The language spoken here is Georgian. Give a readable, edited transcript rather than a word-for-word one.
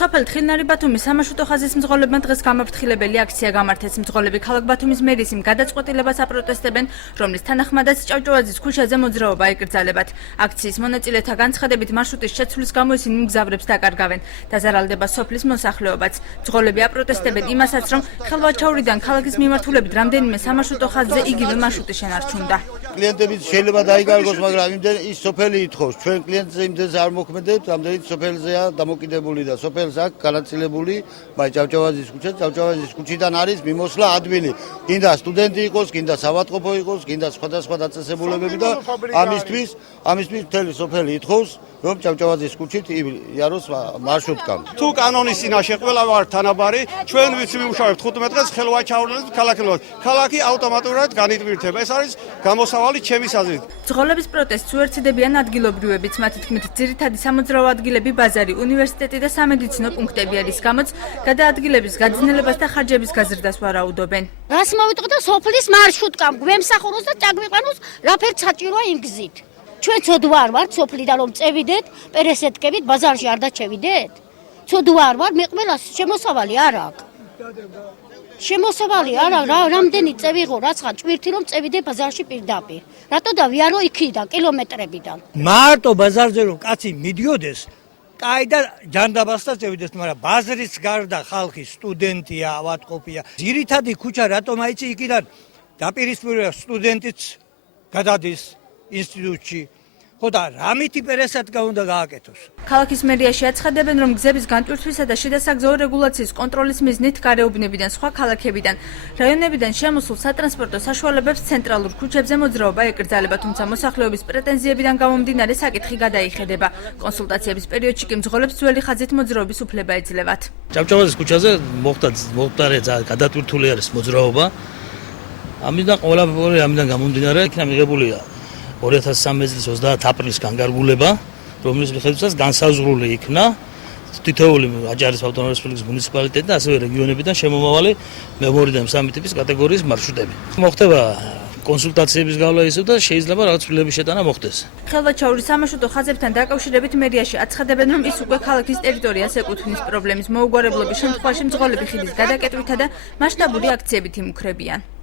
სოფელ თხილნარი ბათუმის სამარშრუტო ხაზის მძღოლებმა დღეს გამაფრთხილებელი აქცია გამართეს. მძღოლები ქალაქ ბათუმის მერის იმ გადაწყვეტილებას აპროტესტებენ, რომლის თანახმადაც ჭავჭავაძის ქუჩაზე მოძრაობა ეკრძალებათ. აქციის მონაწილეთა განცხადებით მარშრუტის შეცვლის გამო ისინი მგზავრებს დაკარგავენ. დაზარალდება სოფლის მოსახლეობაც. მძღოლები აპროტესტებენ იმასაც, რომ ხელვაჩაურიდან ქალაქის მიმართულებით რამდენიმე სამარშრუტო ხაზზე იგივე მარშრუტი შენარჩუნდა. Klientemից შეიძლება დაიკარგოს, მაგრამ იმდენ ის სოფელი ითხოვს. ჩვენ კლიენტზე იმდენს არ მოქმედებთ, რამდენიც სოფელზეა დამოკიდებული და სოფელს აქვს განაწილებული, მაგრამ ჭავჭავაძის ქუჩა, ჭავჭავაძის ქუჩიდან არის მიმოსვლა ადვილი. გინდა სტუდენტი იყოს, გინდა სავატყოფო იყოს, გინდა სხვადასხვა დაწესებულებები და ამისთვის მთელი სოფელი ითხოვს, რომ ჭავჭავაძის ქუჩით იაროს მარშრუტკამ. თუ კანონის წინაშე ყველა ვარ თანაბარი, ჩვენ ვიც ვიმუშავებთ 15 დღეს ხელვაჩაურდით ქალაქელობას. ქალაქი ავტომატურად განიტვირთება. ეს არის გამოსავალი ჩემის აზრით. მძღოლების პროტესტს უერთდებიან ადგილობრივებიც, მათი თქმით, ძირითადი სამოძრაო ადგილები, ბაზარი, უნივერსიტეტი და სამედიცინო პუნქტები არის, გამოც გადაადგილების გაგრძელებას და ხარჯების გაზრდას ვარაუდობენ. რას მოვიტყოდა სოფლის მარშრუტკამ, გვემსახუროს და წაგვიყვანოს, რაფერთ საჭიროა იმ გზით. ჩვენ ცოდვა არ ვართ სოფლიდან რომ წევიდეთ, პერესეთკებით ბაზარში არ დაჩევიდეთ? ცოდვა არ ვარ, მე ყველას შემოსავალი არ აქვს. შემოსავალი არა, რამდენი წევიღო, რაცხა ჭვირთი რომ წევიდე ბაზარში პირდაპირ. რატო დავიარო იქიდან, კილომეტრებიდან? მარტო ბაზარზე რომ კაცი მიდიოდეს, კაი და ჯანდაბასთან წევიდეს, მაგრამ ბაზრის გარდა ხალხი სტუდენტია, ავადმყოფია. ძირითადი ქუჩა რატომ აიცი იქიდან დაპირისპირება სტუდენტიც გადადის ინსტიტუტში. ხო და რამითი პერესადგა უნდა გააკეთოს. ქალაქის მერიაში აცხადებენ, რომ გზების განტვირთვისა და შიდასაგზაო რეგულაციის კონტროლის მიზნით გარეუბნებიდან სხვა ქალაქებიდან, რაიონებიდან შემოსულ სატრანსპორტო საშუალებებს ცენტრალურ ქუჩებზე მოძრაობა ეკრძალება, თუმცა მოსახლეობის პრეტენზიებიდან გამომდინარე საკითხი გადაიხედება. კონსულტაციების პერიოდში კი მძღოლებს ძველი ხაზით მოძრაობის უფლება ეძლევათ. ჭავჭავაძის ქუჩაზე მოხდა გადატვირთული არის მოძრაობა. ამიდან გამომდინარე იქნა მიღებულია 2013 წლის 30 აპრილის განკარგულება, რომლის მიხედვითაც განსაზღვრული იქნა თითოეული აჭარის ავტონომიური რესპუბლიკის მუნიციპალიტეტი და ასევე რეგიონებიდან შემომავალი მემორიამ სამი ტიპის კატეგორიის მარშრუტები. მოხდება კონსულტაციების გავლა ისევ და შეიძლება რაღაც ცვლილების შეტანა მოხდეს. ხელვაჩაურის სამარშრუტო ხაზებთან დაკავშირებით მერიაში აცხადებენ, რომ ის უკვე ქალაქის ტერიტორიას ეკუთვნის. პრობლემის მოუგვარებლობის შემთხვევაში მძღოლები ხიდის გადაკეტვითა და მასშტაბური აქციებით იმუქრებიან.